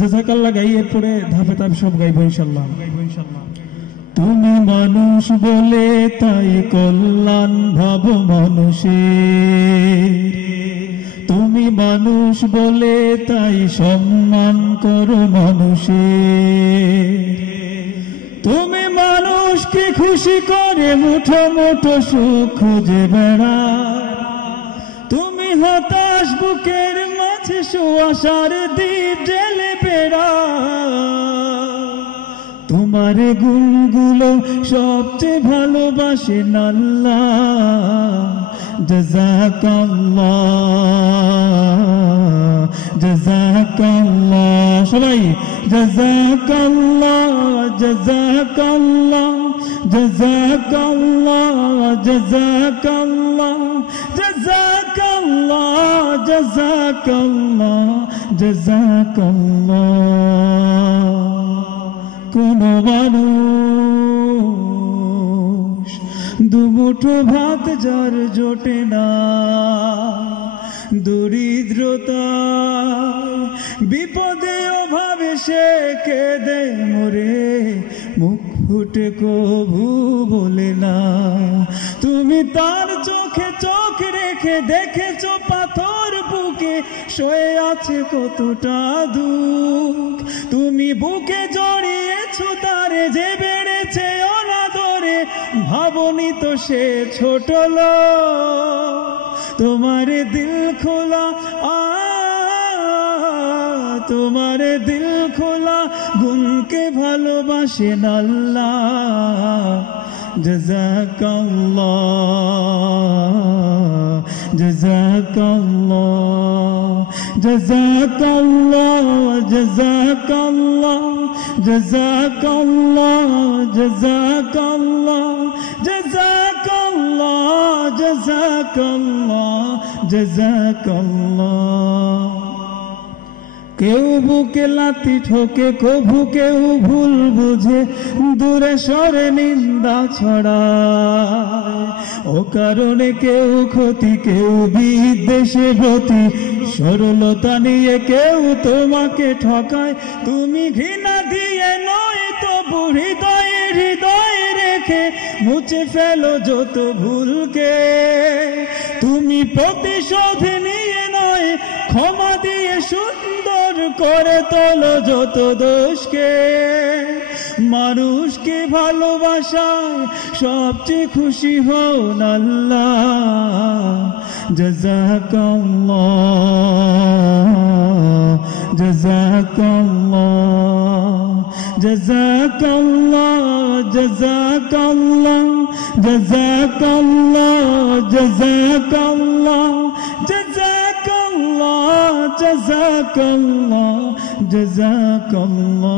জাযাকাল্লাহ গাইয়ে পড়ে ধাপে ধাপে সব গাইবো ইনশাআল্লাহ। তুমি মানুষ বলে তাই কল্যাণ ভাবো মানুষের, তুমি মানুষ বলে তাই সম্মান করো মানুষের, তুমি মানুষকে খুশি করে মুঠো মুঠো সুখ খুঁজে বেড়া, তুমি হতাশ বুকের মাঝে সুআশার দ্বীপ জ্বেলে বেড়া, তোমার গুণগুলো সবচেয়ে ভালোবাসেন আল্লাহ। জাযাকাল্লাহ জাযাকাল্লাহ সবাই জাযাকাল্লাহ জাযাকাল্লাহ জাযাকাল্লাহ জাযাকাল্লাহ জাযাকাল্লাহ জাযাকাল্লাহ জাযাকাল্লাহ। কোন মানুষ দুমুঠো ভাত যার জোটে না, দরিদ্রতা বিপদে অভাবে সে কেঁদে মরে, মুখ ফুটে কভু বলে না। তুমি তার চোখে চোখ রেখে দেখেছো পাথর বুকে শুয়ে আছে কতটা দুঃখ, তুমি বুকে জড়িয়েছো তারে যে বেড়েছে অনাদরে, ভাবনি তো সে ছোট লোক। তোমার দিল খোলা তোমার দিল খোলা গুণকে ভালোবাসেন আল্লাহ। জাযাকাল্লাহ জাযাকাল্লাহ জাযাকাল্লাহ জাযাকাল্লাহ জাযাকাল্লাহ জাযাকাল্লাহ জাযাকাল্লাহ জাযাকাল্লাহ জাযাকাল্লাহ। কেউ বুকে লাথি ঠোকে, কভু কেউ ভুল বুঝে দূরে সরে নিন্দা ছড়ায়, ও কারণে কেউ ক্ষতি কেউ বিদ্বেষে ব্রতী, সরলতা নিয়ে কেউ তোমাকে ঠকায়। তুমি ঘৃণা দিয়ে নয় তবু হৃদয়ে হৃদয়ে রেখে মুছে ফেলো যত ভুলকে, তুমি প্রতিশোধ নিয়ে নয় ক্ষমা দিয়ে সুন্দর করে তোলো যত দোষকে। মানুষকে ভালোবাসায় সবচেয়ে খুশি হন আল্লাহ। জাযাকাল্লাহ জাযাকাল্লাহ জাযাকাল্লাহ জাযাকাল্লাহ জাযাকাল্লাহ জাযাকাল্লাহ জাযাকাল্লাহ জাযাকাল্লাহ জাযাকাল্লাহ।